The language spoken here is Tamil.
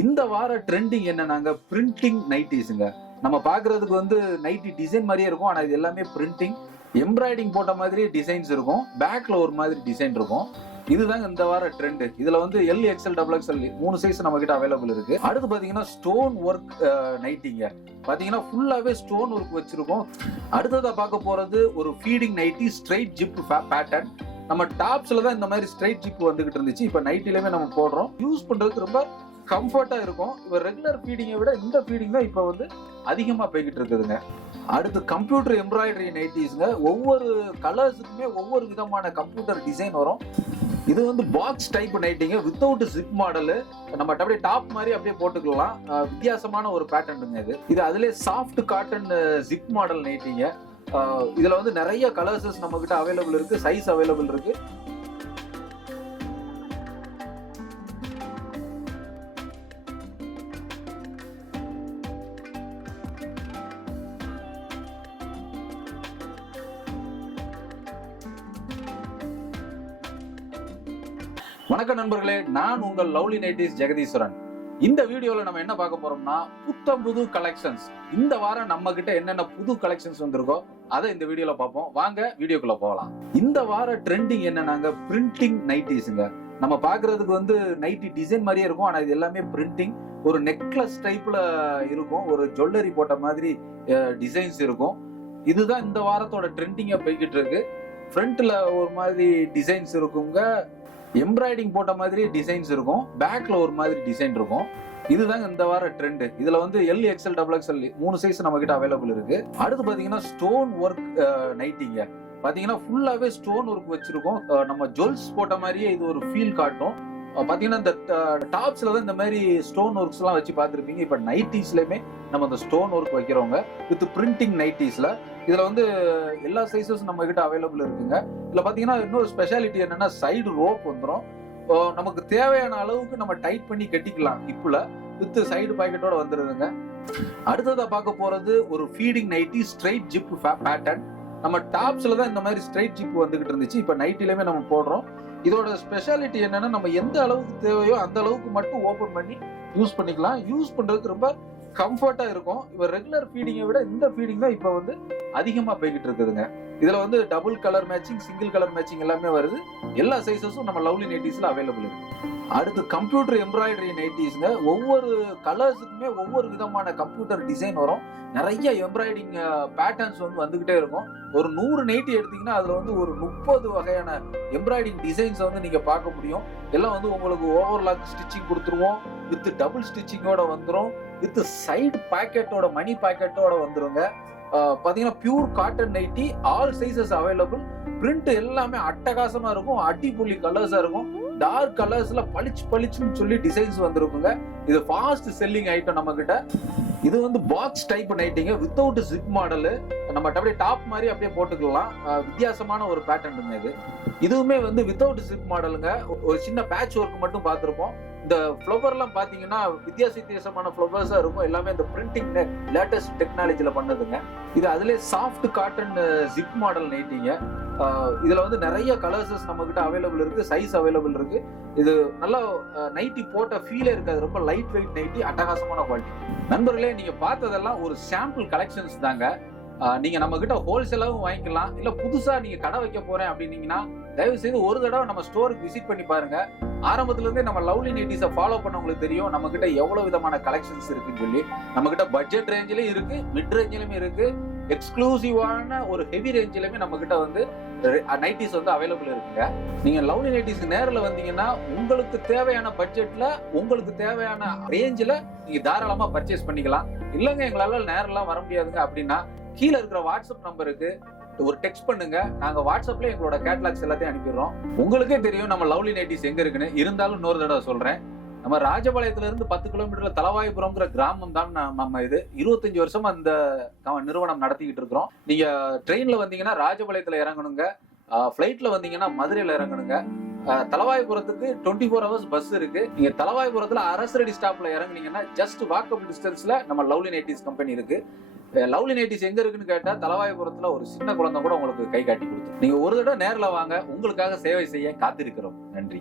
இந்த வார ட்ரெண்டிங் என்னன்னாங்க, பிரிண்டிங் நைட்டிஸுங்க. நம்ம பாக்குறதுக்கு வந்து நைட்டி டிசைன் மாதிரியே இருக்கும். ஆனா இது எல்லாமே பிரிண்டிங், எம்ப்ராய்டிங் போட்ட மாதிரி டிசைன்ஸ் இருக்கும். பேக்ல ஒரு மாதிரி டிசைன் இருக்கும். இதுதாங்க இந்த வார ட்ரெண்ட். இதுல வந்து L, XL, double XL 3 size நம்ம கிட்ட அவைலபிள் இருக்கு. அடுத்து பாத்தீங்கன்னா ஸ்டோன் ஒர்க் நைட்டிங்க. பாத்தீங்கன்னா ஃபுல்லாவே ஸ்டோன் ஒர்க் வச்சிருக்கோம். அடுத்ததா பார்க்க போறது ஒரு feeding nighty, straight zip pattern. நம்ம டாப்ஸ்ல தான் இந்த மாதிரி ஸ்ட்ரைட் ஜிப் வந்துகிட்டு இருந்துச்சு. இப்ப நைட்டிலுமே நம்ம போடுறோம். யூஸ் பண்றதுக்கு ரொம்ப கம்ஃபர்ட்டா இருக்கும். இப்ப ரெகுலர் ஃபீடிங்கை விட இந்த ஃபீடிங் தான் இப்ப வந்து அதிகமா போய்கிட்டு இருக்குதுங்க. அடுத்து கம்ப்யூட்டர் எம்ப்ராய்டரி நைட்டிஸ்ங்க. ஒவ்வொரு கலர்ஸுக்குமே ஒவ்வொரு விதமான கம்ப்யூட்டர் டிசைன் வரும். இது வந்து பாக்ஸ் டைப் நைட்டிங்க, வித்தவுட் ஜிப் மாடல். நம்ம அப்படியே டாப் மாதிரி அப்படியே போட்டுக்கலாம். வித்தியாசமான ஒரு பேட்டர்னுங்க இது. இது அதுல சாஃப்ட் காட்டன் ஜிப் மாடல் நைட்டிங்க. இதுல வந்து நிறைய கலர்ஸஸ் நம்ம கிட்ட அவைலபிள் இருக்கு, சைஸ் அவைலபிள் இருக்கு. வணக்கம் நண்பர்களே, நான் உங்கள் லவ்லி நைட்டிஸ் ஜெகதீஸ்வரன். இந்த வீடியோல நம்ம என்ன பார்க்க போறோம்னா, புது கலெக்ஷன்ஸ். இந்த வாரம் நம்ம கிட்ட என்னென்ன புது கலெக்ஷன்ஸ் வந்திருக்கோ அதை இந்த வீடியோல பார்ப்போம். வாங்க வீடியோக்குள்ள போகலாம். இந்த வார ட்ரெண்டிங் என்னன்னாங்க, பிரிண்டிங் நைட்டிஸுங்க. நம்ம பாக்குறதுக்கு வந்து நைட்டி டிசைன் மாதிரியே இருக்கும். ஆனா இது எல்லாமே பிரிண்டிங். ஒரு நெக்லஸ் டைப்ல இருக்கும். ஒரு ஜுவல்லரி போட்ட மாதிரி டிசைன்ஸ் இருக்கும். இதுதான் இந்த வாரத்தோட ட்ரெண்டிங்கா போய்கிட்டு இருக்கு. ஃப்ரண்ட்ல ஒரு மாதிரி டிசைன்ஸ் இருக்குங்க, எம்ப்ராய்டிங் போட்ட மாதிரி டிசைன்ஸ் இருக்கும். பேக்ல ஒரு மாதிரி டிசைன் இருக்கும். இதுதாங்க இந்த வார ட்ரெண்ட். இதுல வந்து L, XL, double XL 3 size நம்ம கிட்ட அவைலபிள் இருக்கு. அடுத்து பாத்தீங்கன்னா ஸ்டோன் ஒர்க் நைட்டிங்க. பாத்தீங்கன்னா ஃபுல்லாவே ஸ்டோன் ஒர்க் வச்சிருக்கோம். நம்ம ஜுவல்ஸ் போட்ட மாதிரியே இது ஒரு ஃபீல் காட்டும். பாத்தீங்கன்னா இந்த டாப்ஸ்ல தான் இந்த மாதிரி ஸ்டோன் ஒர்க்ஸ் எல்லாம் வச்சு பார்த்திருப்பீங்க. இப்ப நைட்டிஸ்லயுமே நம்ம இந்த ஸ்டோன் ஒர்க் வைக்கிறவங்க வித் பிரிண்டிங் நைட்டிஸ்ல. இதுல வந்து எல்லா சைஸஸும் நம்ம கிட்ட அவைலபிள் இருக்குங்க. இதுல பாத்தீங்கன்னா இன்னொரு ஸ்பெஷாலிட்டி என்னன்னா, சைடு ரோப் வந்துடும். நமக்கு தேவையான அளவுக்கு நம்ம டைட் பண்ணி கட்டிக்கலாம். ஹிப்ல வித் சைடு பாக்கெட்டோட வந்துருதுங்க. அடுத்ததா பார்க்க போறது ஒரு feeding nighty, straight zip pattern. நம்ம டாப்ஸ்ல தான் இந்த மாதிரி ஸ்ட்ரைட் ஜிப் வந்துகிட்டு இருந்துச்சு. இப்ப நைட்டிலுமே நம்ம போடுறோம். இதோட ஸ்பெஷாலிட்டி என்னன்னா, நம்ம எந்த அளவுக்கு தேவையோ அந்த அளவுக்கு மட்டும் ஓபன் பண்ணி யூஸ் பண்ணிக்கலாம். யூஸ் பண்றதுக்கு ரொம்ப கம்ஃபர்ட்டா இருக்கும். இப்ப ரெகுலர் ஃபீடிங்கை விட இந்த ஃபீடிங் தான் இப்ப வந்து அதிகமா போய்கிட்டு இருக்குதுங்க. இதுல வந்து double colour matching, single colour matching எல்லாமே வருது. எல்லா சைஸஸும் நம்ம லவ்லி நைட்டிஸ்ல அவைலபிள் இருக்கு. அடுத்து கம்ப்யூட்டர் எம்ப்ராய்டரி நைட்டிஸ்ங்க. ஒவ்வொரு கலர்ஸுக்குமே ஒவ்வொரு விதமான கம்ப்யூட்டர் டிசைன் வரும். நிறைய எம்ப்ராய்டிங் பேட்டர்ன்ஸ் வந்து வந்துகிட்டே இருக்கும். ஒரு 100 நைட்டி எடுத்தீங்கன்னா அதுல வந்து ஒரு 30 வகையான எம்ப்ராய்டிங் டிசைன்ஸ் வந்து நீங்க பார்க்க முடியும். எல்லாம் வந்து உங்களுக்கு ஓவர்லாக் ஸ்டிச்சிங் கொடுத்துருவோம். வித் டபுள் ஸ்டிச்சிங்கோட வந்துடும். வித் சைடு பாக்கெட்டோட, மணி பாக்கெட்டோட வந்துருங்க. பாத்தீங்கன்னா pure cotton nightie, all sizes available. Print எல்லாமே அட்டகாசமா இருக்கும். அடிப்புள்ளி கலர்ஸா இருக்கும். டார்க் கலர்ஸ்ல பளிச்சுன்னு சொல்லி டிசைன்ஸ் வந்திருக்குங்க. இது ஃபாஸ்ட் செல்லிங் ஐட்டம் நம்ம கிட்ட. இது வந்து பாக்ஸ் டைப் நைட்டிங்க, வித்தவுட் ஜிப் மாடல். நம்ம அப்படியே டாப் மாதிரி அப்படியே போட்டுக்கலாம். வித்தியாசமான ஒரு பேட்டர்ன் இது. இதுவுமே வந்து வித்தவுட் ஜிப் மாடலுங்க. ஒரு சின்ன பேட்ச் ஒர்க் மட்டும் பார்த்திருப்போம். இந்த ஃப்ளவர் எல்லாம் பாத்தீங்கன்னா வித்தியாசமான ஃப்ளவர்ஸா இருக்கும். எல்லாமே இந்த பிரிண்டிங் லேட்டஸ்ட் டெக்னாலஜில பண்ணதுங்க. இது அதுல சாஃப்ட் காட்டன் ஜிப் மாடல் நைட்டிங்க. இதுல வந்து நிறைய கலர்ஸஸ் நம்ம கிட்ட அவைலபிள் இருக்கு, சைஸ் அவைலபிள் இருக்கு. இது நல்லா நைட்டி போட்ட ஃபீலே இருக்காது. ரொம்ப லைட் வெயிட் நைட்டி, அட்டகாசமான குவாலிட்டி. நண்பர்களே, நீங்க பார்த்ததெல்லாம் ஒரு சாம்பிள் கலெக்ஷன்ஸ் தாங்க. நீங்க நம்ம கிட்ட ஹோல்சேலாவும் வாங்கிக்கலாம். இல்ல புதுசா நீங்க கடை வைக்க போறேன் அப்படின்னீங்கன்னா தயவு செய்து ஒரு தடவை நம்ம ஸ்டோருக்கு விசிட் பண்ணி பாருங்க. ஆரம்பத்துல இருந்தே நம்ம லவ்லி நைட்டிஸை ஃபாலோ பண்ணவங்களுக்கு தெரியும் நம்ம கிட்ட எவ்வளவு விதமான கலெக்ஷன்ஸ் இருக்குன்னு சொல்லி. நம்ம கிட்ட பட்ஜெட் ரேஞ்சிலும் இருக்கு, மிட் ரேஞ்சிலுமே இருக்கு, எக்ஸ்க்ளூசிவான ஒரு ஹெவி ரேஞ்சிலுமே நம்ம கிட்ட வந்து நைட்டிஸ் வந்து அவைலபிள் இருக்குங்க. நீங்க லவ்லி நைட்டிஸ் நேரில் வந்தீங்கன்னா உங்களுக்கு தேவையான பட்ஜெட்ல, உங்களுக்கு தேவையான ரேஞ்சில நீங்க தாராளமா பர்ச்சேஸ் பண்ணிக்கலாம். இல்லங்க எங்களால நேரெல்லாம் வர முடியாதுங்க அப்படின்னா கீழே இருக்கிற வாட்ஸ்அப் நம்பருக்கு ஒரு டெக்ஸ்ட் பண்ணுங்க. நாங்க வாட்ஸ்அப்ல எங்களோட கேட்டலாக்ஸ் எல்லாத்தையும் அனுப்பிடுறோம். உங்களுக்கே தெரியும் நம்ம லவ்லி நைட்டிஸ் எங்க இருக்குன்னு. இருந்தாலும் இன்னொரு தடவை சொல்றேன், நம்ம ராஜபாளையத்துல இருந்து 10 கிலோமீட்டர்ல தலவாய்புரம்ங்கிற கிராமம் தான் நம்ம இது. 25 வருஷமா அந்த நிறுவனம் நடத்திக்கிட்டு இருக்கிறோம். நீங்க ட்ரெயின்ல வந்தீங்கன்னா ராஜபாளையத்துல இறங்கணுங்க. பிளைட்ல வந்தீங்கன்னா மதுரையில இறங்கணுங்க. தலவாய்புரத்துக்கு 24 ஹவர்ஸ் பஸ் இருக்கு. நீங்க தலவாய்புரத்துல அரசரடி ஸ்டாப்ல இறங்குனீங்கன்னா ஜஸ்ட் வாக்கபிள் டிஸ்டன்ஸ்ல நம்ம லவ்லி நைட்டிஸ் கம்பெனி இருக்கு. லவ்லி நைட்டிஸ் எங்க இருக்குன்னு கேட்டா தலவாய்புரத்துல ஒரு சின்ன குழந்தை கூட உங்களுக்கு கை காட்டி கொடுத்து. நீங்க ஒரு தடவை நேர்ல வாங்க, உங்களுக்காக சேவை செய்ய காத்திருக்கிறோம். நன்றி.